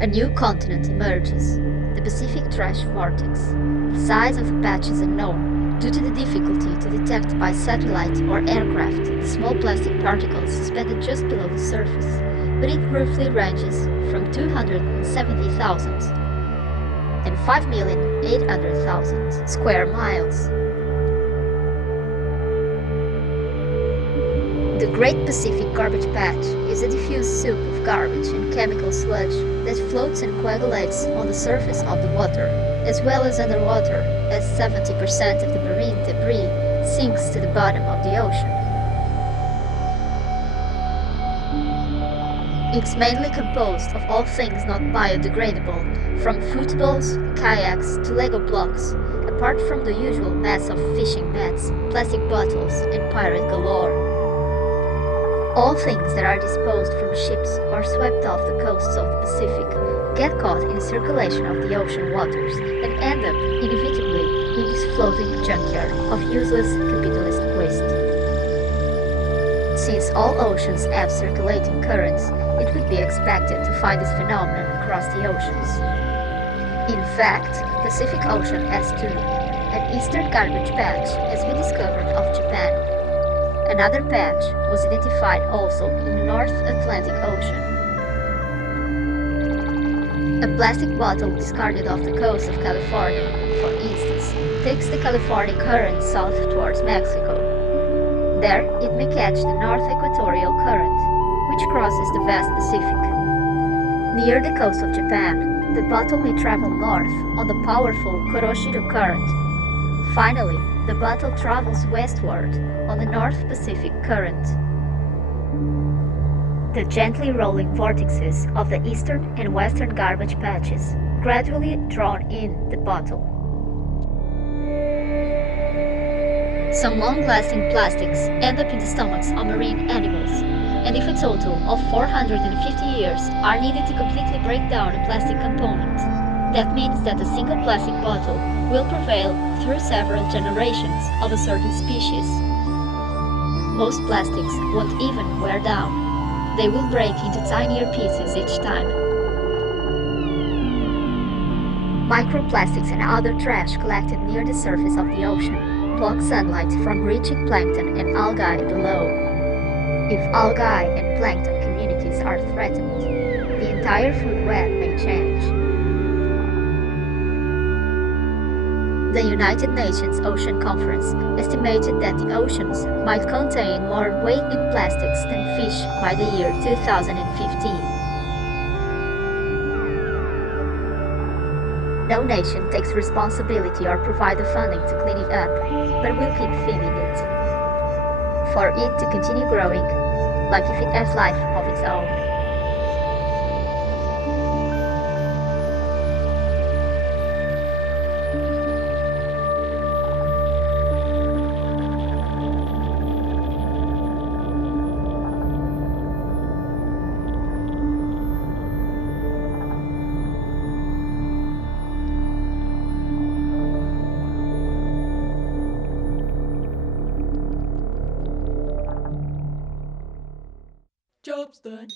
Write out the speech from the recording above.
A new continent emerges, the Pacific Trash Vortex. The size of the patch is unknown, due to the difficulty to detect by satellite or aircraft the small plastic particles suspended just below the surface, but it roughly ranges from 270,000 and 5,800,000 square miles. The Great Pacific Garbage Patch is a diffuse soup of garbage and chemical sludge that floats and coagulates on the surface of the water, as well as underwater, as 70% of the marine debris sinks to the bottom of the ocean. It's mainly composed of all things not biodegradable, from footballs, kayaks to Lego blocks, apart from the usual mess of fishing nets, plastic bottles, and pirate galore. All things that are disposed from ships or swept off the coasts of the Pacific get caught in the circulation of the ocean waters and end up inevitably in this floating junkyard of useless capitalist waste. Since all oceans have circulating currents, it would be expected to find this phenomenon across the oceans. In fact, the Pacific Ocean has two. An eastern garbage patch has been discovered off Japan. Another patch was identified also in the North Atlantic Ocean. A plastic bottle discarded off the coast of California, for instance, takes the California current south towards Mexico. There, it may catch the North Equatorial Current, which crosses the vast Pacific. Near the coast of Japan, the bottle may travel north on the powerful Kuroshido Current. Finally, the bottle travels westward on the North Pacific Current. The gently rolling vortexes of the eastern and western garbage patches gradually drawn in the bottle. Some long-lasting plastics end up in the stomachs of marine animals, and if a total of 450 years are needed to completely break down a plastic component, that means that a single plastic bottle will prevail through several generations of a certain species. Most plastics won't even wear down. They will break into tinier pieces each time. Microplastics and other trash collected near the surface of the ocean block sunlight from reaching plankton and algae below. If algae and plankton communities are threatened, the entire food web may change. The United Nations Ocean Conference estimated that the oceans might contain more weight-in plastics than fish by the year 2015. No nation takes responsibility or provide the funding to clean it up, but will keep feeding it. For it to continue growing, like if it has life of its own. Job's done.